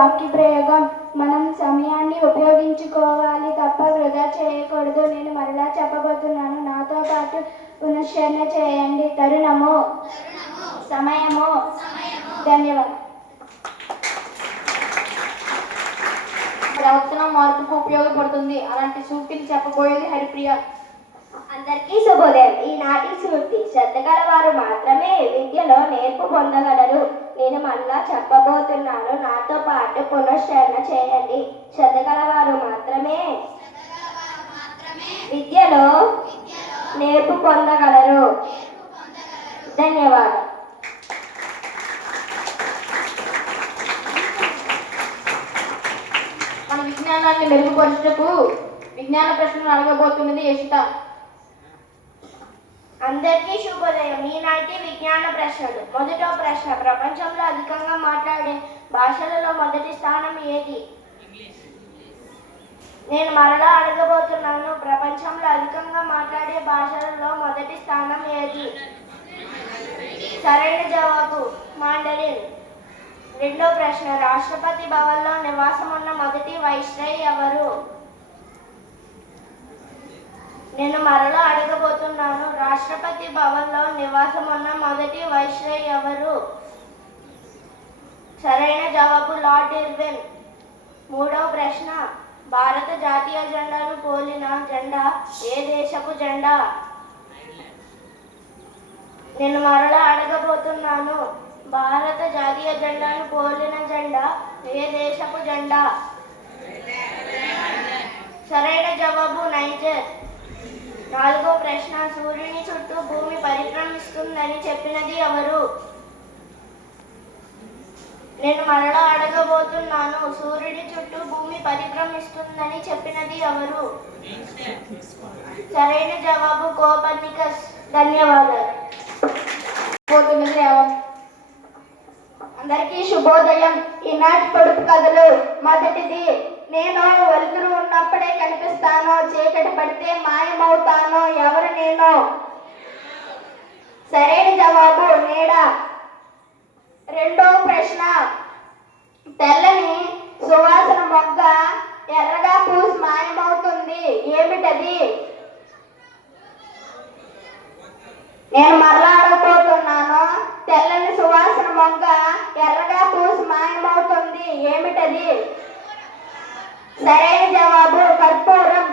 వాక్య ప్రయోగం. మనం సమయాన్ని ఉపయోగించుకోవాలి తప్ప వృధా చేయకూడదు. నేను మరలా చెప్పబోతున్నాను, నాతో పాటు పునశ్చరణ చేయండి. తరుణము, సమయము. ధన్యవాదాలు. ప్రవర్తన మార్పుకు ఉపయోగపడుతుంది. అలాంటి సూక్తిని చెప్పబోయేది హరిప్రియ. అందరికీ శుభోదయం. ఈనాటి సూక్తి: శ్రద్ధ గలవారు మాత్రమే విద్యలో నేర్పు పొందగలరు. నేను మళ్ళా చెప్పబోతున్నాను, నాతో పాటు పునశ్చరణ చేయండి. శ్రద్ధ గలవారు మాత్రమే విద్యలో నేర్పు పొందగలరు. ధన్యవాదాలు. మన విజ్ఞానాన్ని మెరుగుపరచుటకు విజ్ఞాన ప్రశ్నలు అడగబోతున్నది యశిత. అందరికీ శుభోదయం. ఈనాటి విజ్ఞాన ప్రశ్నలు. మొదట ప్రశ్న: ప్రపంచంలో అధికంగా మాట్లాడే భాషలలో మొదటి స్థానం ఏది? నేను మరలా అడగబోతున్నాను, ప్రపంచంలో అధికంగా మాట్లాడే భాషలలో మొదటి స్థానం ఏది? సరైన జవాబు మాండరిన్. రెండో ప్రశ్న: రాష్ట్రపతి భవన్లో నివాసం ఉన్న మొదటి వైస్రాయ్ ఎవరు? నేను మరలా అడగబోతున్నాను, రాష్ట్రపతి భవన్లో నివాసం ఉన్న మొదటి వైస్రాయ్ ఎవరు? సరైన జవాబు లార్డ్ ఇర్విన్. మూడవ ప్రశ్న: భారత జాతీయ జెండాను పోలిన జెండా ఏ దేశపు జెండా? నేను మరలా అడగబోతున్నాను, భారత జాతీయ జెండాను పోలిన జెండా ఏ దేశపు జెండా? సరైన జవాబు నైజర్. నాలుగో ప్రశ్న: సూర్యుని చుట్టూ భూమి పరిభ్రమిస్తుందని చెప్పినది ఎవరు? నేను మరలా అడగబోతున్నాను, సూర్యుడి చుట్టూ భూమి పరిభ్రమిస్తుందని చెప్పినది ఎవరు? సరైన జవాబు కోపర్నికస్. ధన్యవాదాలు. అందరికీ శుభోదయం. ఈనాటి పొడుపు కథలు. మొదటిది: నేను వెలుతురు ఉన్నప్పుడే కనిపిస్తాను, చీకటి పడితే మాయమవుతాను. ఎవరు నేను? సరైన జవాబు నీడ. రెండవ ప్రశ్న: తెల్లని సువాసన మొగ్గ ఎర్రగా పూసి మాయమవుతుంది, ఏమిటది? నేను మరలా అడగబోతున్నాను, తెల్లని సువాసన మొగ్గ ఎర్రగా పూసి మాయమవుతుంది, ఏమిటది? సరైన జవాబు కర్పూరం.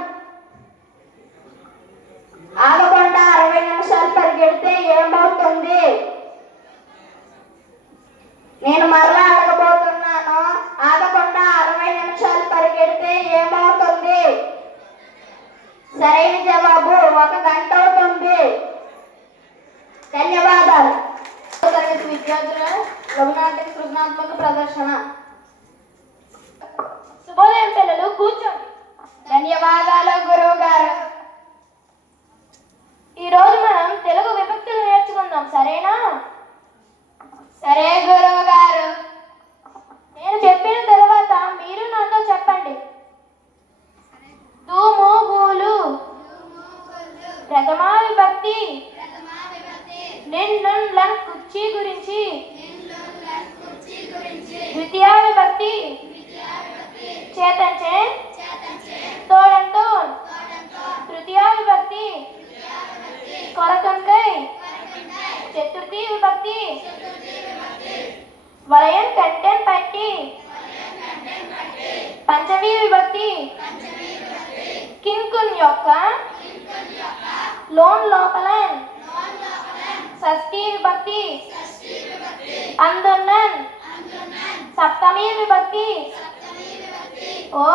ఆగకుండా 60 నిమిషాలు పరిగెడితే ఏమవుతుంది? నేను మరలా అడగబోతున్నాను, ఆగకుండా 60 నిమిషాలు పరిగెడితే ఏమవుతుంది? సరైన జవాబు 1 గంట అవుతుంది. ధన్యవాదాలు. తరగతి విద్యార్థుల లఘునాటక సృజనాత్మక ప్రదర్శన. శుభోదయం పిల్లలు, కూర్చోండి. ధన్యవాదాలు గురువు గారు. ఈరోజు మనం తెలుగు విభక్తులు నేర్చుకుందాం, సరేనా? సరే గురువు గారు. నేను చెప్పిన తర్వాత మీరు నాతో చెప్పండి. దూమూగులు ప్రథమా విభక్తి. నిన్నుల కుర్చీ గురించి. ద్వితీయ విభక్తి. చేతంచే తోడంతో. తృతీయ విభక్తి. కొరకంకై. చతుర్థి విభక్తి. వలయం కంటెన్ పట్టి. పంచమీ విభక్తి. కింకున్ యొక్క. లోన్ లోపలన్. షష్ఠీ విభక్తి. అందున్నన్. సప్తమీ విభక్తి. ఓ,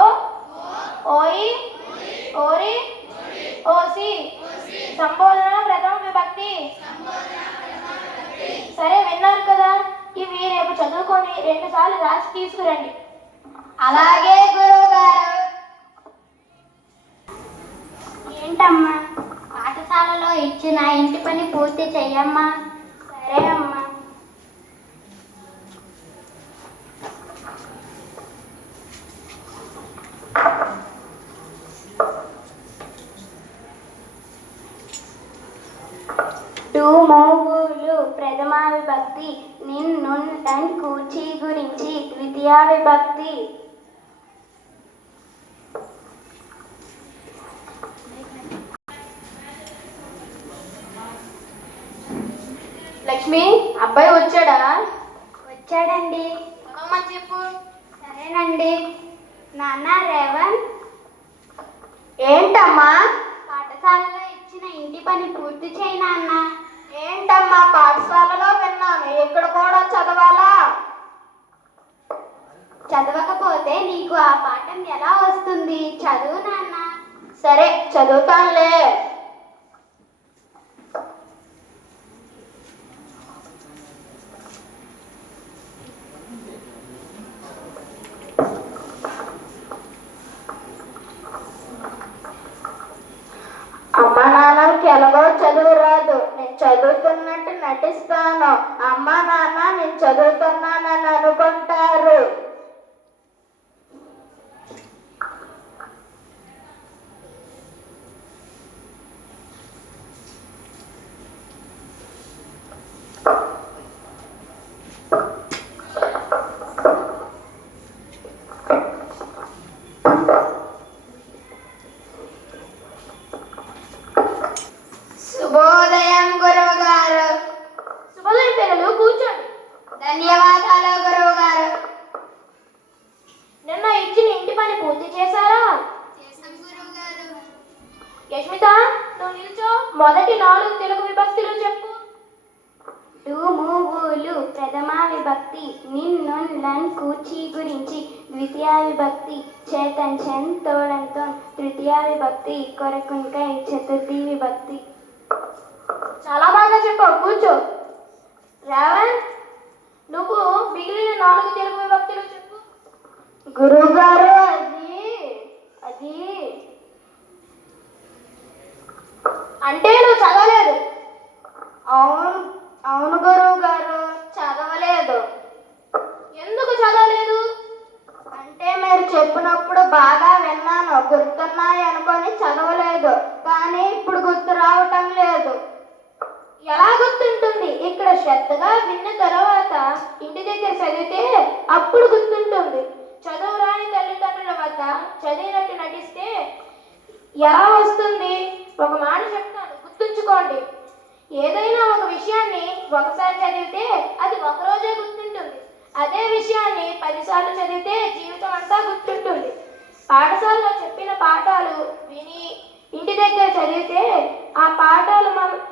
ఓయి, ఓరి, ఓసి. సంబోధన ప్రథమ విభక్తి. సరే, విన్నారు కదా. ఇవి రేపు చదువుకొని 2 సార్లు రాసి తీసుకురండి. అలాగే గురువు గారు. ఏంటమ్మా, పాఠశాలలో ఇచ్చిన ఇంటి పని పూర్తి చెయ్యమ్మా. సరే అమ్మా. దూమూగులు ప్రథమా విభక్తి. నిన్ను అండ్ కూర్చి గురించి ద్వితీయ విభక్తి. లక్ష్మి, అబ్బాయి వచ్చాడా? వచ్చాడండి. చదవమని చెప్పు. సరేనండి. నాన్న రేవంత్, ఏంటమ్మా? పాఠశాలలో ఇచ్చిన ఇంటి పని పూర్తి చేయి నాన్న. ఏంటమ్మా, పాఠశాలలో విన్నాను, ఇక్కడ కూడా చదవాలా? చదవకపోతే నీకు ఆ పాఠం ఎలా వస్తుంది? చదువు నాన్న. సరే, చదువుతానులే. అమ్మా నాన్నలకి ఎలాగో చదువు రాదు, నేను చదువుతున్నట్టు నటిస్తాను. అమ్మా నాన్న నేను చదువుతున్నానని అనుకుంటారు. శుభోదయం గురువు గారు. శుభోదయం పిల్లలు, కూర్చోండి. ధన్యవాదాలు గురువు గారు. నిన్న ఇచ్చిన ఇంటి పని పూర్తి చేశారా? చేశాం గురువు గారు. యష్మిత, నువ్వు నిల్చో. మొదటి 4 తెలుగు విభక్తులు చెప్పు. మూవులు ప్రథమ విభక్తి, నిన్ను లన్ కూర్చి గురించి ద్వితీయ విభక్తి, చేతన్ చెన్ తోడంతో తృతీయ విభక్తి, కొరకుంకై చతుర్థి విభక్తి. చాలా బాగా చెప్పావు, కూర్చో. రేవంత్, నువ్వు మిగిలిన 4 తెలుగు విభక్తులు చెప్పు. గురువు గారు, అది అంటే నువ్వు చదవలేదు. అవును గురువు గారు, చదవలేదు. ఎందుకు చదవలేదు? అంటే మీరు చెప్పినప్పుడు బాగా విన్నాను, గుర్తున్నాయి అనుకొని చదవలేదు. కానీ ఇప్పుడు గుర్తు రావటం లేదు. ఎలా గుర్తుంటుంది? ఇక్కడ శ్రద్ధగా విన్న తర్వాత ఇంటి దగ్గర చదివితే అప్పుడు గుర్తుంటుంది. చదువు రాని తల్లిదండ్రుల వద్ద చదివినట్టు నటిస్తే ఎలా వస్తుంది? ఒక మాట చెప్తాను, గుర్తుంచుకోండి. ఏదైనా ఒక విషయాన్ని ఒకసారి చదివితే అది ఒకరోజే గుర్తుంటుంది. అదే విషయాన్ని 10 సార్లు చదివితే జీవితం అంతా గుర్తుంటుంది. పాఠశాలలో చెప్పిన పాఠాలు విని ఇంటి దగ్గర చదివితే ఆ పాఠాలు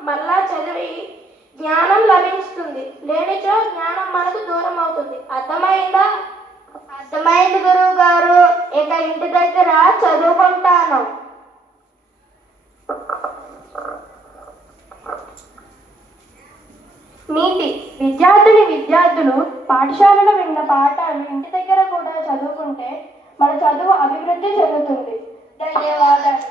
మళ్ళా చదివి జ్ఞానం లభిస్తుంది. లేనిచో జ్ఞానం మనకు దూరం అవుతుంది. అర్థమైందా? అర్థమైంది గురువు గారు. ఇక ఇంటి దగ్గర చదువుకుంటాను. నీతి: విద్యార్థులు పాఠశాలలో విన్న పాఠాలు ఇంటి దగ్గర కూడా చదువుకుంటే మన చదువు అభివృద్ధి చెందుతుంది. ధన్యవాదాలు.